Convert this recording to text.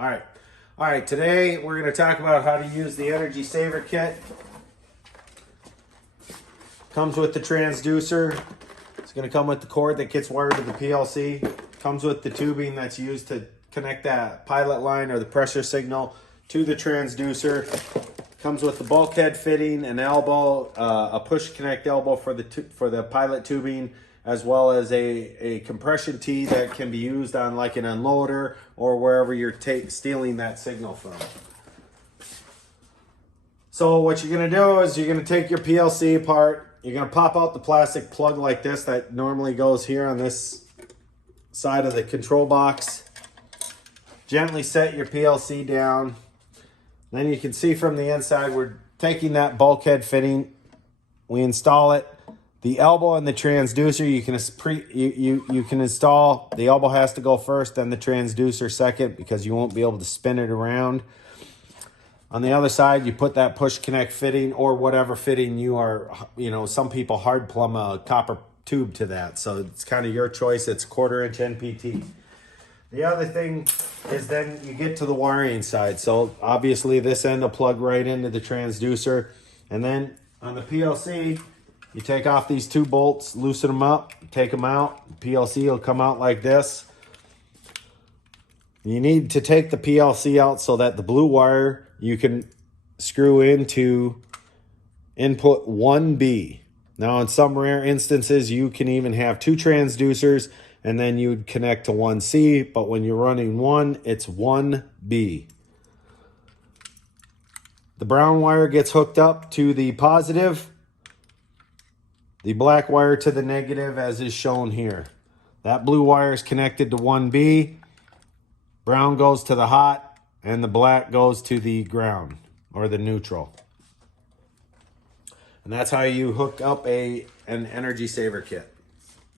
All right, today we're going to talk about how to use the Energy Saver Kit. Comes with the transducer. It's going to come with the cord that gets wired to the PLC. Comes with the tubing that's used to connect that pilot line or the pressure signal to the transducer. Comes with the bulkhead fitting, an elbow, a push connect elbow for the pilot tubing, as well as a compression tee that can be used on like an unloader or wherever you're stealing that signal from. So what you're going to do is you're going to take your PLC apart. You're going to pop out the plastic plug like this that normally goes here on this side of the control box. Gently set your PLC down. Then you can see from the inside, we're taking that bulkhead fitting. We install it. The elbow and the transducer, you can install. The elbow has to go first, then the transducer second, because you won't be able to spin it around. On the other side, you put that push connect fitting or whatever fitting you are, some people hard plumb a copper tube to that. So it's kind of your choice. It's 1/4 inch NPT. The other thing is then you get to the wiring side. So obviously this end will plug right into the transducer. And then on the PLC, you take off these 2 bolts, loosen them up, take them out. The PLC will come out like this. You need to take the PLC out so that the blue wire you can screw into input 1B. Now in some rare instances, you can even have 2 transducers and then you'd connect to 1C, but when you're running 1, it's 1B. The brown wire gets hooked up to the positive, the black wire to the negative, as is shown here. That blue wire is connected to 1B, brown goes to the hot, and the black goes to the ground or the neutral. And that's how you hook up an Energy Saver Kit.